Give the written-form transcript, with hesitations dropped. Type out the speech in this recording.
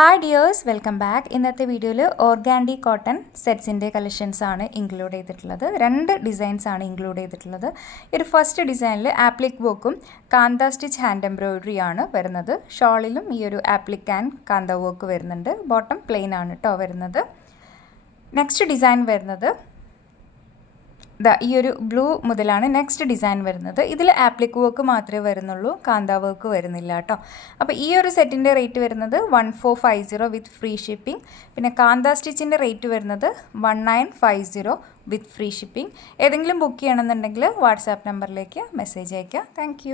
Hi dears, welcome back. ഇന്നത്തെ വീഡിയോയിൽ ഓർഗാൻഡി cotton സെറ്റ്സിൻ്റെ collections ആണ് ഇൻക്ലൂഡ് ചെയ്തിട്ടുള്ളത്. 2 ഡിസൈൻസ് ആണ് ഇൻക്ലൂഡ് ചെയ്തിട്ടുള്ളത്. ഒരു ഫസ്റ്റ് ഡിസൈനിൽ ആപ്ലിക് വർക്കും കാന്ത സ്റ്റിച്ച് ഹാൻഡ് എംബ്രോയിഡറി ആണ് വരുന്നത്. ഷോളിലും ഈ ഒരു ആപ്ലിക് ആൻഡ് കാന്ത വർക്ക് വരുന്നുണ്ട്. ബോട്ടം പ്ലെയിൻ ആണ് കേട്ടോ വരുന്നത്. നെക്സ്റ്റ് ഡിസൈൻ വരുന്നത് ഈ ഒരു ബ്ലൂ മുതലാണ് നെക്സ്റ്റ് ഡിസൈൻ വരുന്നത്. ഇതിൽ ആപ്ലിക് വർക്ക് മാത്രമേ വരുന്നുള്ളൂ, കാന്ത വർക്ക് വരുന്നില്ല കേട്ടോ. അപ്പോൾ ഈ ഒരു സെറ്റിൻ്റെ റേറ്റ് വരുന്നത് 1450 വിത്ത് ഫ്രീ ഷിപ്പിംഗ്. പിന്നെ കാന്ത സ്റ്റിച്ചിൻ്റെ റേറ്റ് വരുന്നത് 1950 വിത്ത് ഫ്രീ ഷിപ്പിംഗ്. ഏതെങ്കിലും ബുക്ക് ചെയ്യണമെന്നുണ്ടെങ്കിൽ വാട്സാപ്പ് നമ്പറിലേക്ക് മെസ്സേജ് അയയ്ക്കുക. താങ്ക്